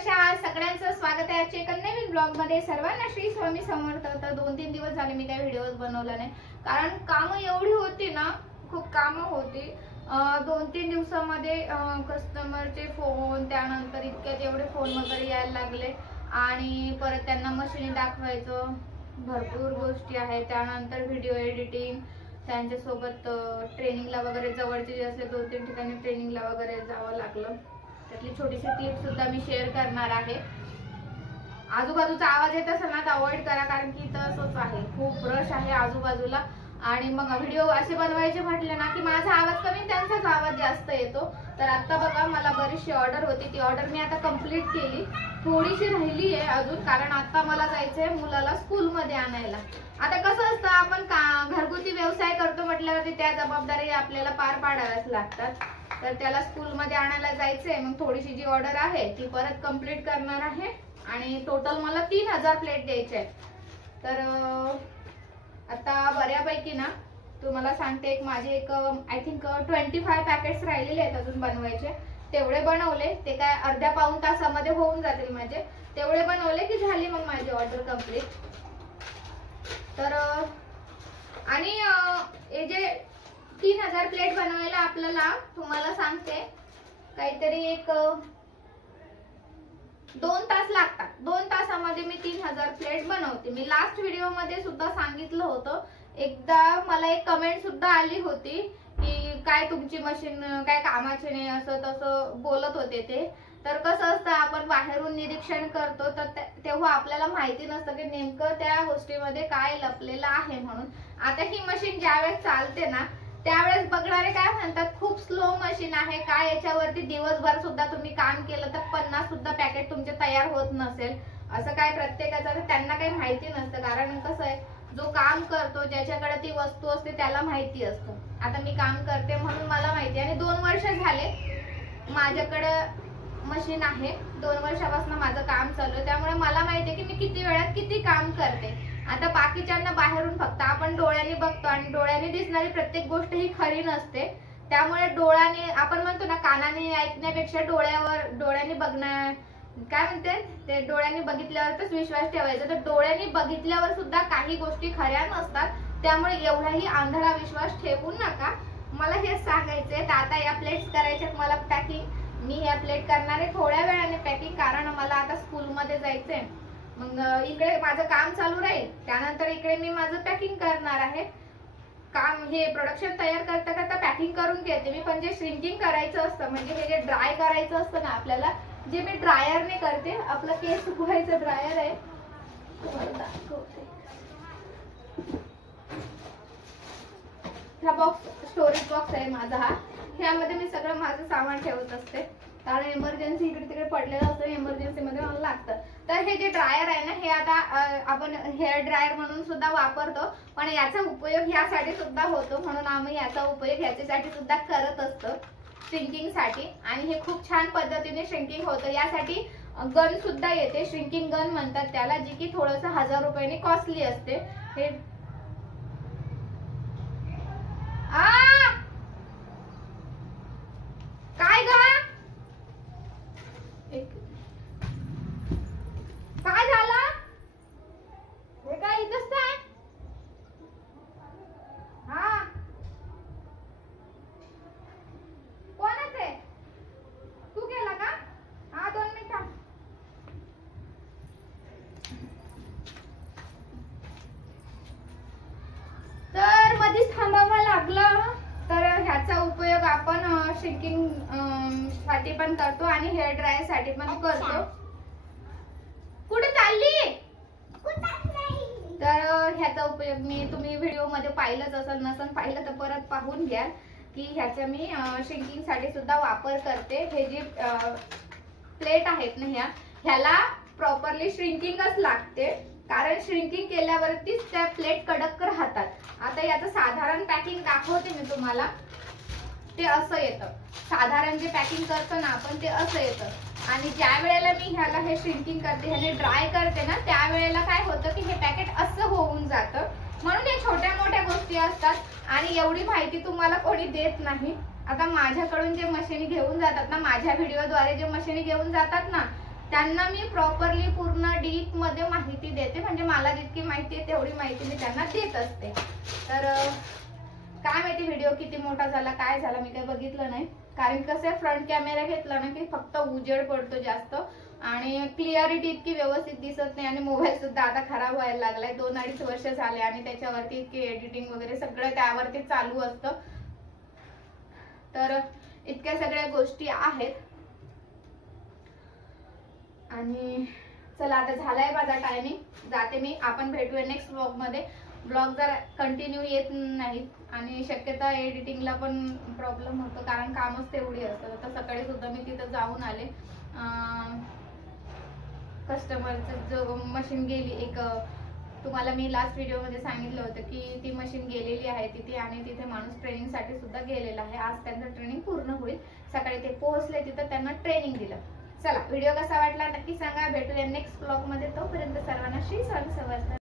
कशा आहात? सगळ्यांचं स्वागत आहे आजच्या एका नवीन ब्लॉग मध्ये। सर्वांना श्री स्वामी समर्थ। तर 2-3 दिवस झाले मी काही व्हिडिओज बनवला नाही, कारण कामं एवढी होती ना, खूप कामं होती। 2-3 दिवसामध्ये कस्टमरचे फोन, त्यानंतर इतक्यात एवढे फोन वगैरे यायला लागले आणि परत त्यांना मशीन दाखवायचं, भरपूर गोष्टी आहेत। त्यानंतर व्हिडिओ एडिटिंग, त्यांच्यासोबत ट्रेनिंगला वगैरे जवळचे जे असले 2-3 ठिकाणी ट्रेनिंगला वगैरे जावं लागलं। त्यातली छोटीशी क्लिप सुद्धा मी शेअर करणार आहे। आजूबाजूचा आवाज येत असेल ना तर अवॉइड करा, कारण की तसंच आहे, खूप रश आहे आजूबाजूला। आणि मग व्हिडिओ असे बनवायचे म्हटले ना की माझा आवाज कमी त्यांचाच आवाज जास्त येतो। तर आता बघा, मला बरीचशी ऑर्डर होती, ती ऑर्डर मी आता कंप्लीट केली। थोडीशी राहिली आहे अजून, कारण आता मला जायचंय मुलाला स्कूलमध्ये आणायला। आता कसं असतं, आपण घरगुती व्यवसाय करतो म्हटल्यावरती त्या जबाबदारी आपल्याला पार पाडाव्याच लागतात। तर त्याला स्कूलमध्ये आणायला जायचंय, मग थोडीशी जी ऑर्डर आहे ती परत कंप्लीट करणार आहे आणि टोटल मला 3000 प्लेट द्यायचे आहेत। तर आता बऱ्यापैकी ना तुम्हाला सांगते, एक माझे आय थिंक 25 पॅकेट्स राहिलेले आहेत अजून बनवायचे। तेवढे बनवले, ते काय अर्ध्या पाऊण तासामध्ये होऊन जातील माझे। तेवढे बनवले की झाली मग माझी ऑर्डर कंप्लीट। तर आणि हे जे 3000 प्लेट बनवायला आपल्याला, तुम्हाला सांगते, काहीतरी एक 2 तास लागतात। 2 तासामध्ये मी 3000 प्लेट बनवते। मी लास्ट व्हिडिओ मध्ये सुद्धा सांगितलं होतं। एकदा मला एक कमेंट सुद्धा आली होती की काय तुमची मशीन काय कामाची नाही, असं तसं बोलत होते ते। तर कसं असतं, आपण बाहेरून निरीक्षण करतो तर तेव्हा आपल्याला माहिती नसतं की नेमकं त्या गोष्टीमध्ये काय लपलेलं आहे म्हणून। आता ही मशीन ज्यावेळेस चालते ना त्यावेळेस बघणारे काय म्हणतात, खूप स्लो मशीन आहे, काय याच्यावरती दिवसभर सुद्धा तुम्ही काम केलं तर 50 सुद्धा पॅकेट तुमचे तयार होत नसेल, असं काय प्रत्येकाचं त्यांना काही माहिती नसतं। कारण कसं आहे, जो काम करतो, ज्याच्याकडे ती वस्तू असते त्याला माहिती असतं। आता मी काम करते म्हणून मला माहिती, आणि 2 वर्ष झाले माझ्याकडे मशीन आहे, 2 वर्षापासून माझं काम चालू आहे, त्यामुळे मला माहिती आहे की मी किती वेळात किती काम करते। आता बाकीच्यांना बाहेरून फक्त आपण डोळ्यांनी बघतो, आणि डोळ्यांनी दिसणारी प्रत्येक गोष्ट ही खरी नसते। त्यामुळे डोळ्याने, आपण म्हणतो ना, कानाने ऐकण्यापेक्षा डोळ्यांनी बघणं, काय म्हणते ते, डोळ्यांनी बघितल्यावरच विश्वास ठेवायचा। तर डोळ्यांनी बघितल्यावर सुद्धा काही गोष्टी खऱ्या नसतात, त्यामुळे एवढाही आंधळा विश्वास ठेवू नका, मला हे सांगायचंय। तर आता या प्लेट्स करायच्यात मला पॅकिंग। मी ह्या प्लेट करणार आहे थोड्या वेळाने पॅकिंग, कारण मला आता स्कूलमध्ये जायचंय। मग इकडे माझं काम चालू राहील, त्यानंतर इकडे मी माझं पॅकिंग करणार आहे। काम हे प्रोडक्शन तयार करता करता पॅकिंग करून घेते मी। पण जे श्रिंकिंग करायचं असतं, म्हणजे हे जे ड्राय करायचं असतं ना आपल्याला, जे मी ड्रायरने करते। आपलं केस सुकवायचं ड्रायर आहे, तुम्हाला दाखवते। हा बॉक्स स्टोरेज बॉक्स आहे माझा हा, ह्यामध्ये मी सगळं माझं सामान ठेवत असते, कारण इमर्जन्सी इकडे तिकडे पडलेलं असतं, इमर्जन्सी मध्ये मला लागतं। तर हे जे ड्रायर आहे ना, हे आता आपण हेअर ड्रायर म्हणून सुद्धा वापरतो, पण याचा उपयोग ह्यासाठी सुद्धा होतो, म्हणून आम्ही याचा उपयोग ह्याच्यासाठी सुद्धा करत असतो, श्रिंकिंग साठी। आणि हे खूप छान पद्धतीने श्रिंकिंग होतं। यासाठी गन सुद्धा येते, श्रिंकिंग गन म्हणतात त्याला, जी की थोडंसं 1000 रुपयांनी कॉस्टली असते। हे काय ग, काय झालं, हे काय इथंच आहे? हा, कोणाच आहे? तू केला का? हा, 2 मिनिटं। तर मध्येच थांबावं लागलं। तर ह्याचा उपयोग आपण श्रिंकिंग साठी पण करतो आणि हेअर ड्रायर साठी पण करतो। कुठे चालली? तर ह्याचा उपयोग तुम्ही व्हिडिओ मध्ये पाहिलंच असेल, नसन पाहिलं तर परत पाहून घ्या की ह्याचा मी श्रिंकिंग साठी सुद्धा वापर करते। हे जे प्लेट आहेत ना, ह्याला प्रॉपरली श्रिंकिंगच लागते, कारण श्रिंकिंग केल्यावरतीच त्या प्लेट कडक राहतात। आता याचं साधारण पॅकिंग दाखवते मी तुम्हाला। ते असं येतं, साधारण जे पॅकिंग करतो ना आपण ते असं येतं। आणि ज्या वेळेला मी ह्याला हे श्रिंकिंग करते, ह्याने ड्राय करते ना, त्यावेळेला काय होतं की हे पॅकेट असं होऊन जातं। म्हणून हे छोट्या मोठ्या गोष्टी असतात आणि एवढी माहिती तुम्हाला कोणी देत नाही। आता माझ्याकडून जे मशीन घेऊन जातात ना, माझ्या व्हिडिओद्वारे जे मशीन घेऊन जातात ना, त्यांना मी प्रॉपरली पूर्ण डीप मध्ये माहिती देते, म्हणजे मला जितकी माहिती आहे तेवढी माहिती मी त्यांना देत असते. तर काय माहिती व्हिडिओ किती मोठा झाला काय झाला मी काही बघितलं नाही, कारण कसं फ्रंट कॅमेरा घेतला ना की फक्त उजेड पडतो जास्त आणि क्लिअरिटी इतकी व्यवस्थित दिसत नाही. आणि मोबाईल सुद्धा आता खराब व्हायला लागलाय, 2-2.5 वर्ष झाले आणि त्याच्यावरती इतकी एडिटिंग वगैरे सगळं त्यावरती चालू असतं. तर इतक्या सगळ्या गोष्टी आहेत. आणि चला आता झालाय माझा टायमिंग, जाते मी. आपण भेटूया नेक्स्ट व्लॉग मध्ये. ब्लॉग जर कंटिन्यू येत नाहीत आणि शक्यता एडिटिंगला पण प्रॉब्लेम होतो, कारण कामच तेवढी असतं. आता सकाळी सुद्धा मी तिथं जाऊन आले, कस्टमरचं जो मशीन गेली एक, तुम्हाला मी लास्ट व्हिडिओ मध्ये सांगितलं होतं की ती मशीन गेलेली आहे तिथे, आणि तिथे माणूस ट्रेनिंग साठी सुद्धा गेलेला आहे. आज त्यांचं ट्रेनिंग पूर्ण होईल. सकाळी ते पोहोचले तिथं, त्यांना ट्रेनिंग दिलं. चला व्हिडिओ कसा वाटला नक्की सांगा. भेटूया नेक्स्ट ब्लॉग मध्ये. तोपर्यंत सर्वांना श्री स्वामी समर्थ.